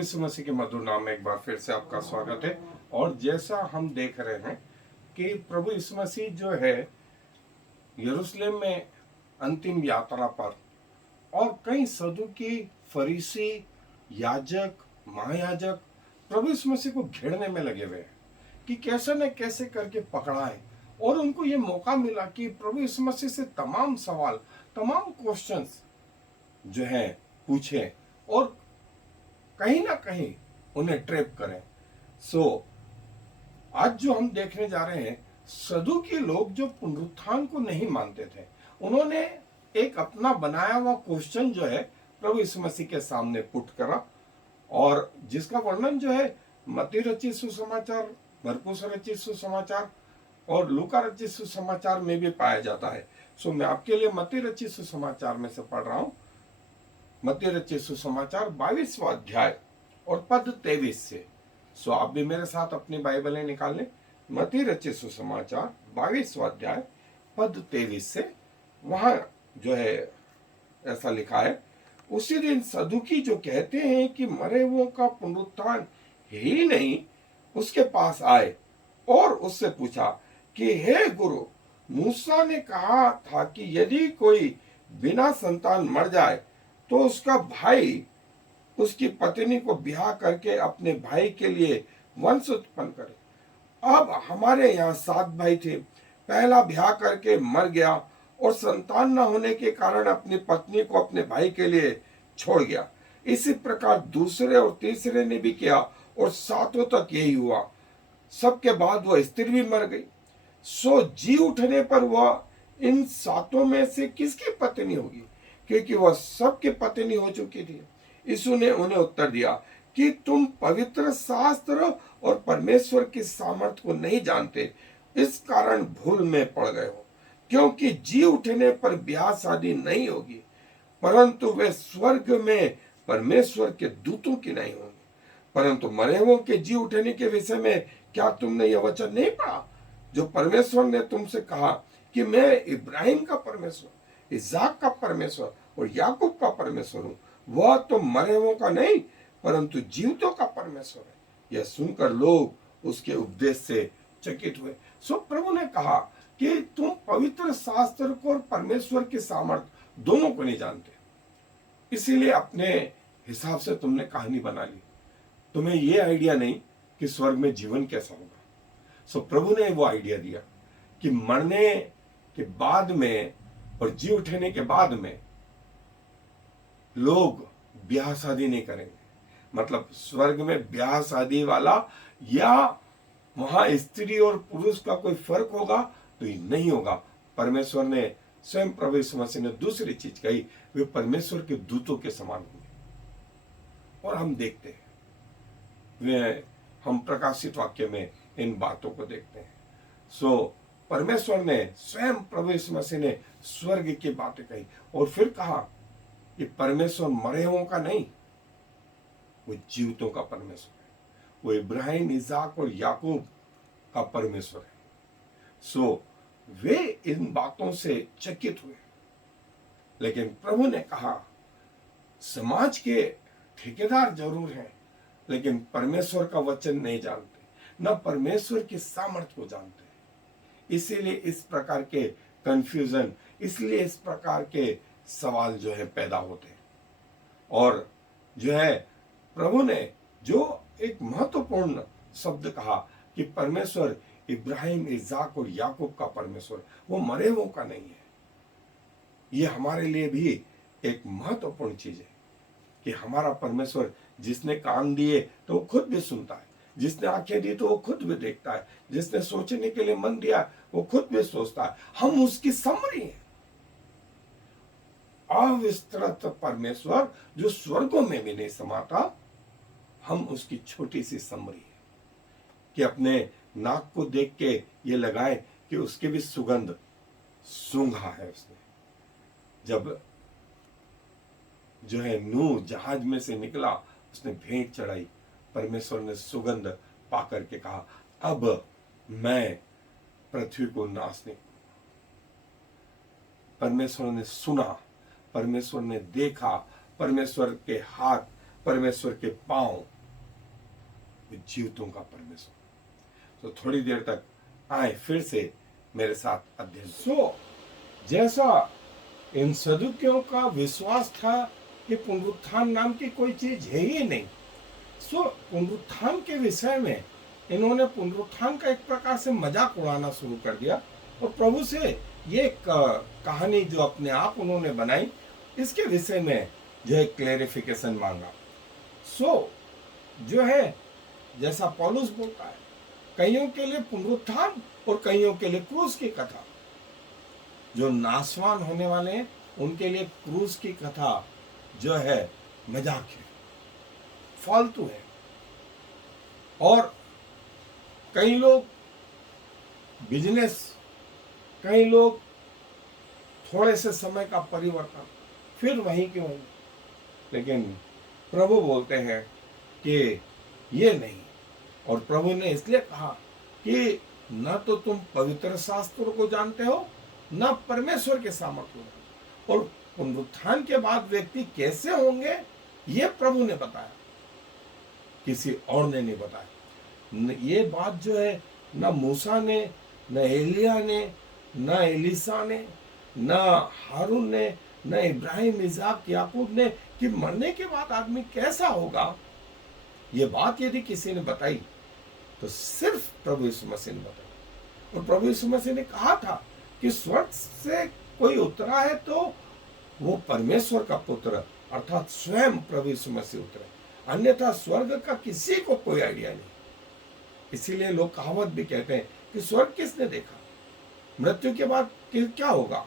यीशु मसीह के मधुर नाम में एक बार फिर से आपका स्वागत है। और जैसा हम देख रहे हैं कि प्रभु यीशु मसीह जो है यरूशलेम में अंतिम यात्रा पर, और कई सदूकी, फरीसी, याजक, महायाजक प्रभु यीशु मसीह को घेरने में लगे हुए हैं कि कैसे न कैसे करके पकड़ाए। और उनको ये मौका मिला कि प्रभु यीशु मसीह से तमाम सवाल, तमाम क्वेश्चंस जो है पूछे और कहीं ना कहीं उन्हें ट्रैप करें। आज जो हम देखने जा रहे हैं, सदूकी लोग जो पुनरुत्थान को नहीं मानते थे, उन्होंने एक अपना बनाया हुआ क्वेश्चन जो है प्रभु यीशु मसीह के सामने पुट करा, और जिसका वर्णन जो है मत्ती रचित सुसमाचार, मरकुस रचित सुसमाचार और लूका रचित सुसमाचार में भी पाया जाता है। मैं आपके लिए मत्ती रचित सुसमाचार में से पढ़ रहा हूं। मत्ती रचित सुसमाचार 22वां अध्याय और पद 23 से। आप भी मेरे साथ अपनी बाइबलें निकाल लें। मत्ती रचित सुसमाचार 22वां अध्याय पद 23 से। वहां जो है ऐसा लिखा है, उसी दिन सदूकी जो कहते हैं कि मरे हुओं का पुनरुत्थान ही नहीं, उसके पास आए और उससे पूछा कि हे गुरु, मूसा ने कहा था कि यदि कोई बिना संतान मर जाए तो उसका भाई उसकी पत्नी को ब्याह करके अपने भाई के लिए वंश उत्पन्न करे। अब हमारे यहाँ 7 भाई थे। पहला ब्याह करके मर गया और संतान न होने के कारण अपनी पत्नी को अपने भाई के लिए छोड़ गया। इसी प्रकार दूसरे और तीसरे ने भी किया और 7 तक यही हुआ। सबके बाद वह स्त्री भी मर गई। जी उठने पर वह इन 7 में से किसकी पत्नी होगी, क्योंकि वह सबकी पत्नी हो चुकी थी। यीशु ने उन्हें उत्तर दिया कि तुम पवित्र शास्त्र और परमेश्वर की सामर्थ को नहीं जानते, इस कारण भूल में पड़ गए हो। क्योंकि जी उठने पर ब्याह शादी नहीं होगी, परंतु वे स्वर्ग में परमेश्वर के दूतों की नहीं होंगी। परंतु मरे हुओं के जी उठने के विषय में क्या तुमने यह वचन नहीं पढ़ा, जो परमेश्वर ने तुमसे कहा कि मैं इब्राहिम का परमेश्वर, इसहाक का परमेश्वर और याकूब का परमेश्वर हूं। वह तो मरे हुओं का नहीं, परंतु जीवितों का परमेश्वर है। यह सुनकर लोग उसके उपदेश से चकित हुए। प्रभु ने कहा कि तुम पवित्र शास्त्र को और परमेश्वर की सामर्थ दोनों को नहीं जानते, इसीलिए अपने हिसाब से तुमने कहानी बना ली। तुम्हें यह आइडिया नहीं कि स्वर्ग में जीवन कैसा होगा। प्रभु ने वो आइडिया दिया कि मरने के बाद में और जी उठने के बाद में लोग ब्याह शादी नहीं करेंगे। मतलब स्वर्ग में ब्याह शादी वाला या वहां स्त्री और पुरुष का कोई फर्क होगा तो ये नहीं होगा। परमेश्वर ने स्वयं प्रभु यीशु मसीह ने दूसरी चीज कही, वे परमेश्वर के दूतों के समान होंगे। और हम देखते हैं, वे हम प्रकाशित वाक्य में इन बातों को देखते हैं। परमेश्वर ने स्वयं प्रभु यीशु मसीह ने स्वर्ग की बातें कही और फिर कहा कि परमेश्वर मरे हुओं का नहीं, वो जीवितों का परमेश्वर है। वो इब्राहिम, इसहाक और याकूब का परमेश्वर है। वे इन बातों से चकित हुए। लेकिन प्रभु ने कहा, समाज के ठेकेदार जरूर हैं, लेकिन परमेश्वर का वचन नहीं जानते, न परमेश्वर की सामर्थ्य को जानते हैं। इसीलिए इस प्रकार के कंफ्यूजन, इसलिए इस प्रकार के सवाल जो है पैदा होते हैं। और जो है प्रभु ने जो एक महत्वपूर्ण शब्द कहा कि परमेश्वर इब्राहिम, इसहाक और याकूब का परमेश्वर, वो मरे हुओं का नहीं है। ये हमारे लिए भी एक महत्वपूर्ण चीज है कि हमारा परमेश्वर, जिसने कान दिए तो वो खुद भी सुनता है, जिसने आंखें दी तो वो खुद भी देखता है, जिसने सोचने के लिए मन दिया वो खुद भी सोचता है। हम उसकी समरी हैं। अविस्तृत परमेश्वर जो स्वर्गों में भी नहीं समाता, हम उसकी छोटी सी समरी है कि अपने नाक को देख के ये लगाए कि उसके भी सुगंध सूंघा है उसने। जब जो है नूह जहाज में से निकला, उसने भेंट चढ़ाई, परमेश्वर ने सुगंध पाकर के कहा, अब मैं पृथ्वी को नाश नहीं। परमेश्वर ने सुना, परमेश्वर ने देखा, परमेश्वर के हाथ परमेश्वर के पांव, जीवितों का परमेश्वर। तो थोड़ी देर तक आए फिर से मेरे साथ अध्ययन। जैसा इन सदुकियों का विश्वास था कि पुनरुत्थान नाम की कोई चीज है ही नहीं, पुनरुत्थान के विषय में इन्होंने पुनरुत्थान का एक प्रकार से मजाक उड़ाना शुरू कर दिया और प्रभु से ये कहानी जो अपने आप उन्होंने बनाई, इसके विषय में जो है क्लेरिफिकेशन मांगा। जो है जैसा पौलुस बोलता है, कईयों के लिए पुनरुत्थान और कईयों के लिए क्रूस की कथा। जो नाशवान होने वाले हैं उनके लिए क्रूस की कथा जो है मजाक है, फालतू है। और कई लोग बिजनेस, कई लोग थोड़े से समय का परिवर्तन, फिर वहीं के वहीं। लेकिन प्रभु बोलते हैं कि ये नहीं। और प्रभु ने इसलिए कहा कि न तो तुम पवित्र शास्त्रों को जानते हो, न परमेश्वर के सामर्थ्य को। और पुनरुत्थान के बाद व्यक्ति कैसे होंगे ये प्रभु ने बताया, किसी और ने नहीं बताया। ये बात जो है न मूसा ने, न एलिया ने, न एलिसा ने, न हारून ने, न इब्राहिम, इसाक, याकूब ने, कि मरने के बाद आदमी कैसा होगा, ये बात यदि किसी ने बताई तो सिर्फ प्रभु यीशु मसीह ने बताई। और प्रभु यीशु मसीह ने कहा था कि स्वर्ग से कोई उतरा है तो वो परमेश्वर का पुत्र अर्थात स्वयं प्रभु यीशु मसीह उतरे, अन्यथा स्वर्ग का किसी को कोई आइडिया नहीं। इसीलिए लोग कहावत भी कहते हैं कि स्वर्ग किसने देखा, मृत्यु के बाद क्या होगा।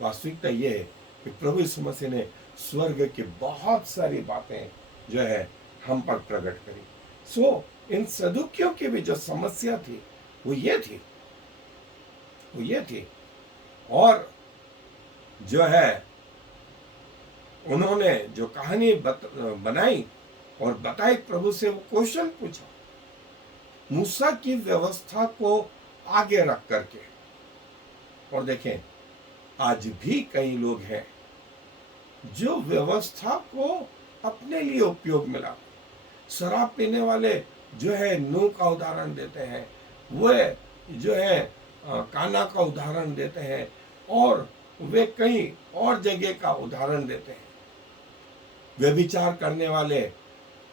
वास्तविकता यह है कि प्रभु यीशु मसीह ने स्वर्ग की बहुत सारी बातें जो है हम पर प्रकट करी। इन सदुकियों की भी जो समस्या थी वो ये थी। और जो है उन्होंने जो कहानी बनाई और बताई, प्रभु से वो क्वेश्चन पूछा मूसा की व्यवस्था को आगे रख करके। और देखें आज भी कई लोग हैं जो व्यवस्था को अपने लिए उपयोग में लाते। शराब पीने वाले जो है नूह का उदाहरण देते हैं, वो जो है काना का उदाहरण देते हैं, और वे कई और जगह का उदाहरण देते हैं। व्यभिचार करने वाले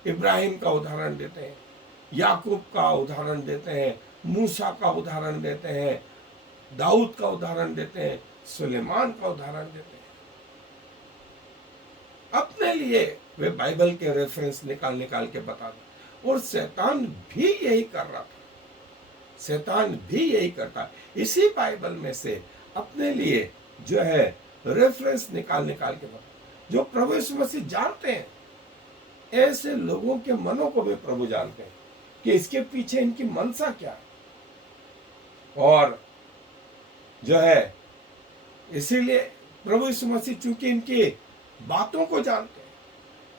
इब्राहिम का उदाहरण देते हैं, याकूब का उदाहरण देते हैं, मूसा का उदाहरण देते हैं, दाऊद का उदाहरण देते हैं, सुलेमान का उदाहरण देते हैं। अपने लिए वे बाइबल के रेफरेंस निकाल के बता दें। और शैतान भी यही कर रहा था, शैतान भी यही करता है। इसी बाइबल में से अपने लिए जो है रेफरेंस निकाल के बता। जो प्रभु यीशु मसीह जानते हैं, ऐसे लोगों के मनों को भी प्रभु जानते हैं कि इसके पीछे इनकी मनसा क्या है। और जो है इसीलिए प्रभु यीशु मसीह चूंकि इनकी बातों को जानते हैं,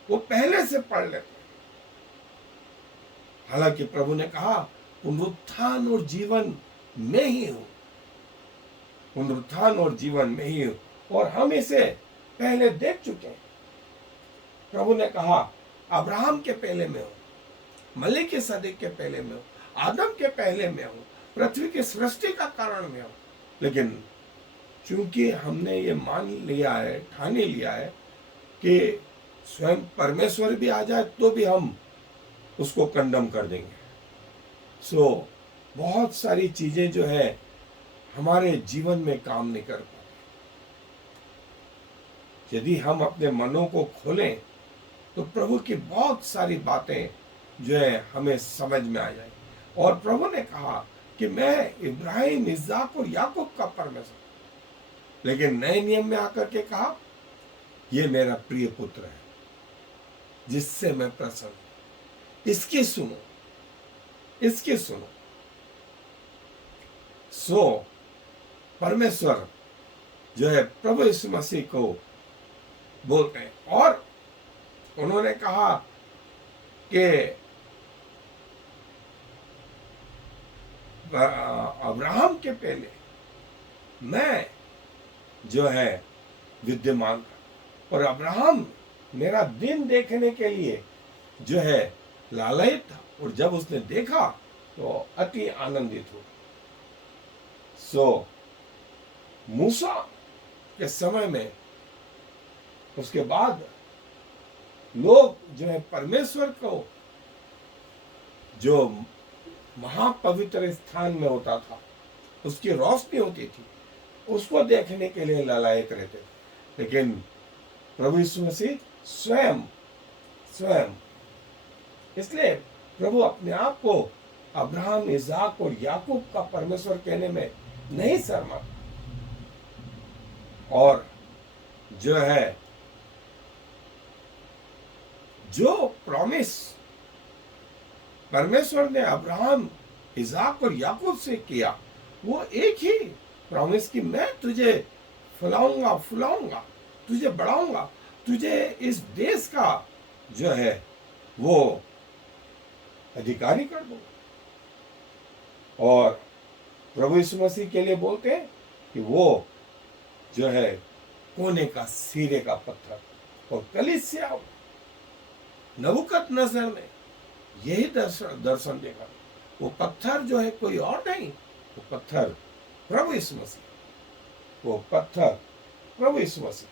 वो पहले से पढ़ लेते हैं। हालांकि प्रभु ने कहा पुनरुत्थान और जीवन में ही हूं, पुनरुत्थान और जीवन में ही हूं, और हम इसे पहले देख चुके हैं। प्रभु ने कहा अब्राहम के पहले में हूं, मलिकी सदीक के पहले में हूं, आदम के पहले में हूं, पृथ्वी की सृष्टि का कारण में हूं। लेकिन चूंकि हमने ये मान लिया है, ठान लिया है कि स्वयं परमेश्वर भी आ जाए तो भी हम उसको कंडम कर देंगे। बहुत सारी चीजें जो है हमारे जीवन में काम नहीं कर पाती। यदि हम अपने मनों को खोलें तो प्रभु की बहुत सारी बातें जो है हमें समझ में आ जाए। और प्रभु ने कहा कि मैं इब्राहिम, इसाक और याकूब का परमेश्वर। लेकिन नए नियम में आकर के कहा ये मेरा प्रिय पुत्र है जिससे मैं प्रसन्न हूं, इसकी सुनो, इसकी सुनो। परमेश्वर जो है प्रभु यीशु मसीह को बोलते हैं। और उन्होंने कहा कि अब्राहम के पहले मैं जो है विद्यमान था। और अब्राहम मेरा दिन देखने के लिए जो है लालयित था, और जब उसने देखा तो अति आनंदित हुआ। सो मूसा के समय में उसके बाद लोग जो है परमेश्वर को जो महापवित्र स्थान में होता था, उसकी रोशनी होती थी, उसको देखने के लिए लालायित रहते थे। लेकिन प्रभु यीशु मसीह स्वयं स्वयं इसलिए प्रभु अपने आप को अब्राहम, इसाक और याकूब का परमेश्वर कहने में नहीं शर्माता, और जो है जो प्रॉमिस परमेश्वर ने अब्राहम, इसाक और याकूब से किया, वो एक ही प्रॉमिस कि मैं तुझे फुलाऊंगा, तुझे बढ़ाऊंगा, तुझे इस देश का जो है वो अधिकारी कर दूंगा। और प्रभु यीशु मसीह के लिए बोलते हैं कि वो जो है कोने का सीरे का पत्थर, और कलीसिया नबूकदनेस्सर ने यही दर्शन देखा। वो पत्थर जो है कोई और नहीं, वो पत्थर प्रभु यीशु मसीह, वो पत्थर प्रभु यीशु मसीह।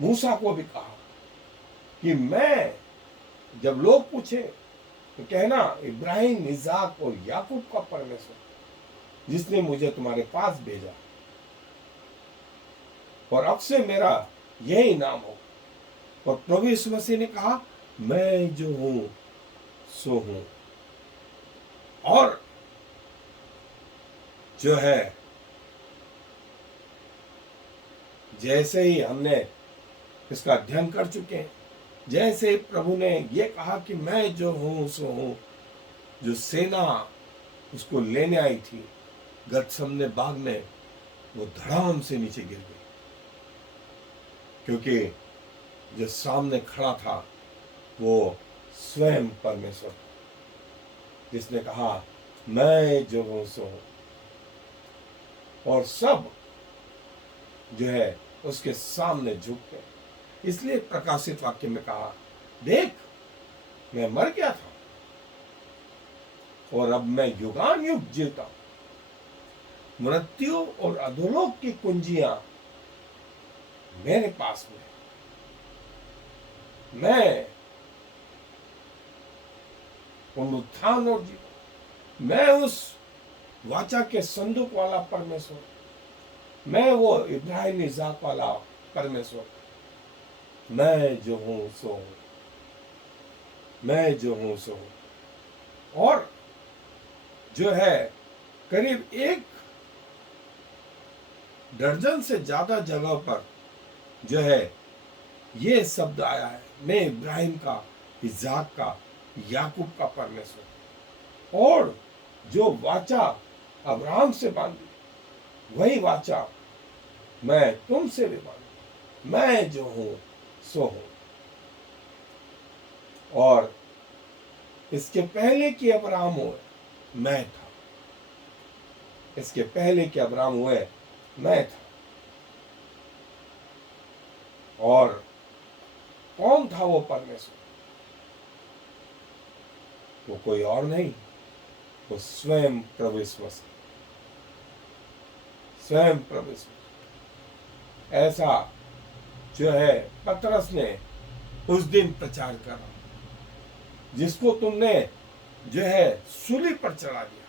मूसा को भी कहा कि मैं, जब लोग पूछे तो कहना इब्राहिम, इसाक और याकूब का परमेश्वर जिसने मुझे तुम्हारे पास भेजा, और अब से मेरा यही नाम हो। और प्रभु यीशु मसीह ने कहा मैं जो हूं सो हूं। और जो है जैसे ही हमने इसका अध्ययन कर चुके हैं, जैसे प्रभु ने ये कहा कि मैं जो हूं सो हूं, जो सेना उसको लेने आई थी गतसमने बाग में, वो धड़ाम से नीचे गिर गई, क्योंकि जो सामने खड़ा था वो स्वयं परमेश्वर था, जिसने कहा मैं जो हूं सो हूं। और सब जो है उसके सामने झुक गए। इसलिए प्रकाशित वाक्य में कहा, देख मैं मर गया था और अब मैं युगान युग जीता हूं, मृत्यु और अधोलोक की कुंजियां मेरे पास में, मैं पुनरुत्थान और जीवन, मैं उस वाचा के संदूक वाला परमेश्वर, मैं वो इब्राहिम इसाक वाला परमेश्वर, मैं जो हूं सो हूं, मैं जो हूं सो हूं। और जो है करीब 1 दर्जन से ज्यादा जगह पर जो है ये शब्द आया है, मैं इब्राहिम का, इसाक का, याकूब का परमेश्वर। और जो वाचा अब्राहम से बांधी, वही वाचा मैं तुमसे भी बांधी, मैं जो हूं सो हूं। और इसके पहले कि अब्राहम हुए मैं था, इसके पहले कि अब्राहम हुए मैं था। और कौन था वो परमेश्वर? वो कोई और नहीं, वो स्वयं प्रभु यीशु मसीह, स्वयं प्रभु यीशु मसीह। ऐसा जो है पतरस ने उस दिन प्रचार करा, जिसको तुमने जो है सूली पर चढ़ा दिया,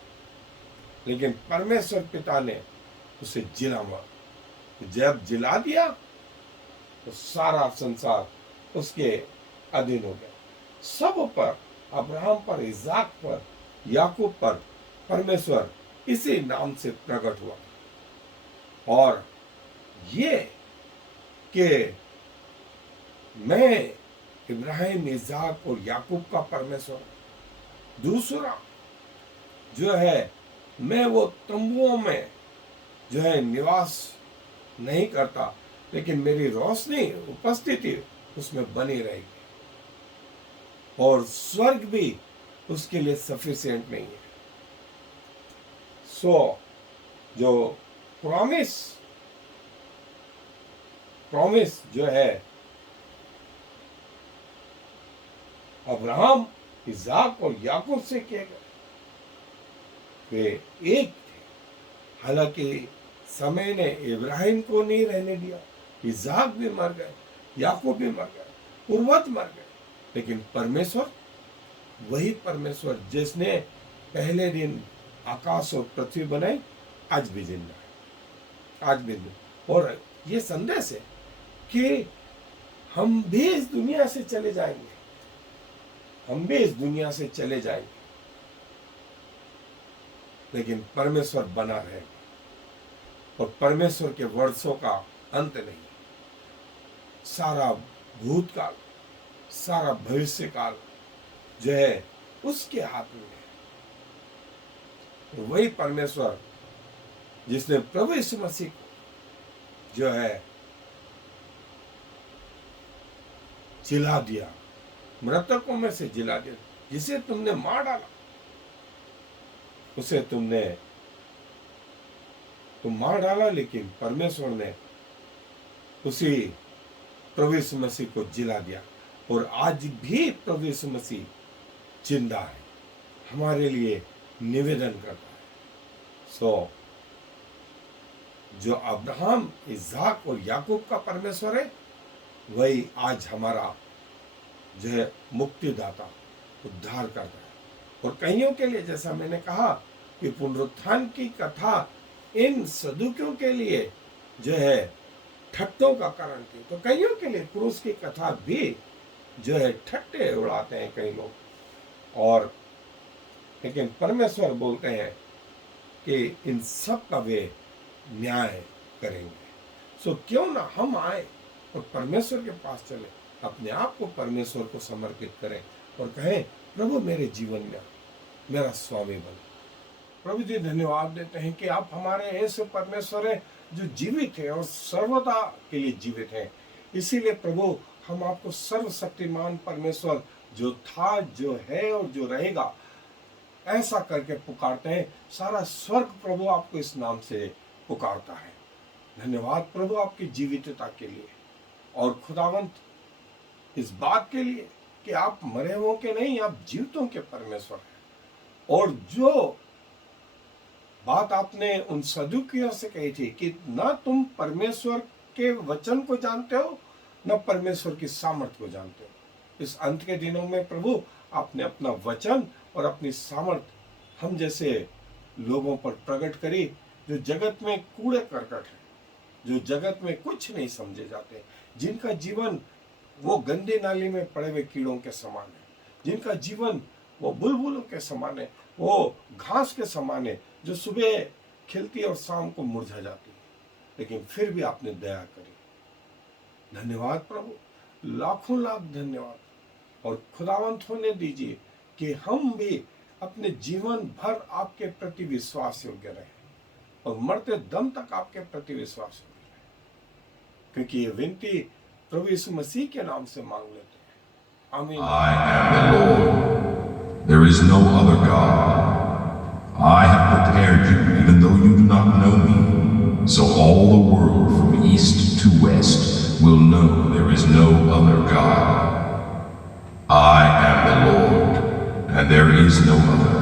लेकिन परमेश्वर पिता ने उसे जिला मारा। जब जिला दिया तो सारा संसार उसके अधीन हो गया। सब पर, अब्राहम पर, इसाक पर, याकूब पर परमेश्वर इसी नाम से प्रकट हुआ। और ये कि मैं इब्राहिम, इसाक और याकूब का परमेश्वर। दूसरा जो है मैं वो तंबुओं में जो है निवास नहीं करता, लेकिन मेरी रोशनी, उपस्थिति उसमें बनी रहेगी। और स्वर्ग भी उसके लिए सफिशिएंट नहीं है। सो जो प्रॉमिस प्रॉमिस जो है अब्राहम, इज़ाक और याकूब से किए गए, वे एक थे। हालांकि समय ने इब्राहिम को नहीं रहने दिया, इज़ाक भी मर गए, याकूब भी मर गए, पूर्वज मर गए, लेकिन परमेश्वर वही परमेश्वर जिसने पहले दिन आकाश और पृथ्वी बनाई, आज भी जिंदा है, आज भी जिंदा। और ये संदेश है कि हम भी इस दुनिया से चले जाएंगे, हम भी इस दुनिया से चले जाएंगे, लेकिन परमेश्वर बना रहेगा और परमेश्वर के वर्षों का अंत नहीं। सारा भूतकाल, सारा भविष्य काल जो है उसके हाथ में है। वही परमेश्वर जिसने प्रभु यीशु मसीह को जो है जिला दिया, मृतकों में से जिला दिया, जिसे तुमने मार डाला उसे तुम मार डाला, लेकिन परमेश्वर ने उसी प्रभु यीशु मसीह को जिला दिया। और आज भी प्रभु यीशु मसीह जिंदा है, हमारे लिए निवेदन करता है। सो जो अब्राहम, इज़ाक और याकूब का परमेश्वर है, वही आज हमारा जो है मुक्तिदाता, उद्धार करता है। और कईयों के लिए, जैसा मैंने कहा कि पुनरुत्थान की कथा इन सदुकियों के लिए जो है ठट्टों का कारण थी, तो कईयों के लिए क्रूस की कथा भी जो है ठट्टे उड़ाते हैं कई लोग। और लेकिन परमेश्वर बोलते हैं कि इन सब का वे न्याय करेंगे। सो क्यों ना हम आए और परमेश्वर के पास चले, अपने आप को परमेश्वर को समर्पित करें और कहें, प्रभु मेरे जीवन में मेरा स्वामी बन। प्रभु जी धन्यवाद देते हैं कि आप हमारे ऐसे परमेश्वर हैं जो जीवित है और सर्वदा के लिए जीवित है। इसीलिए प्रभु हम आपको सर्वशक्तिमान परमेश्वर जो था, जो है और जो रहेगा, ऐसा करके पुकारते हैं। सारा स्वर्ग प्रभु आपको इस नाम से पुकारता है। धन्यवाद प्रभु आपकी जीवितता के लिए, और खुदावंत इस बात के लिए कि आप मरे हुओं के नहीं, आप जीवितों के परमेश्वर हैं। और जो बात आपने उन सदुकियों से कही थी कि ना तुम परमेश्वर के वचन को जानते हो, न परमेश्वर की सामर्थ को जानते हो, इस अंत के दिनों में प्रभु आपने अपना वचन और अपनी सामर्थ हम जैसे लोगों पर प्रकट करी, जो जगत में कूड़े करकट है, जो जगत में कुछ नहीं समझे जाते, जिनका जीवन वो गंदी नाली में पड़े हुए कीड़ों के समान है, जिनका जीवन वो बुलबुलों के समान है, वो घास के समान है, जो सुबह खिलती और शाम को मुरझा जाती है, लेकिन फिर भी आपने दया करी। धन्यवाद प्रभु, लाखों लाख धन्यवाद। और खुदावंत होने दीजिए कि हम भी अपने जीवन भर आपके प्रति विश्वास योग्य रहे और मरते दम तक आपके प्रति विश्वास योग्य रहे, क्योंकि ये विनती प्रभु यीशु मसीह के नाम से मांग लेते हैं। आमीन। I am the Lord. There is no other God. I have prepared you even though you do not know me, so all the world from east to west will know there is no other God. I am the Lord, and there is no other.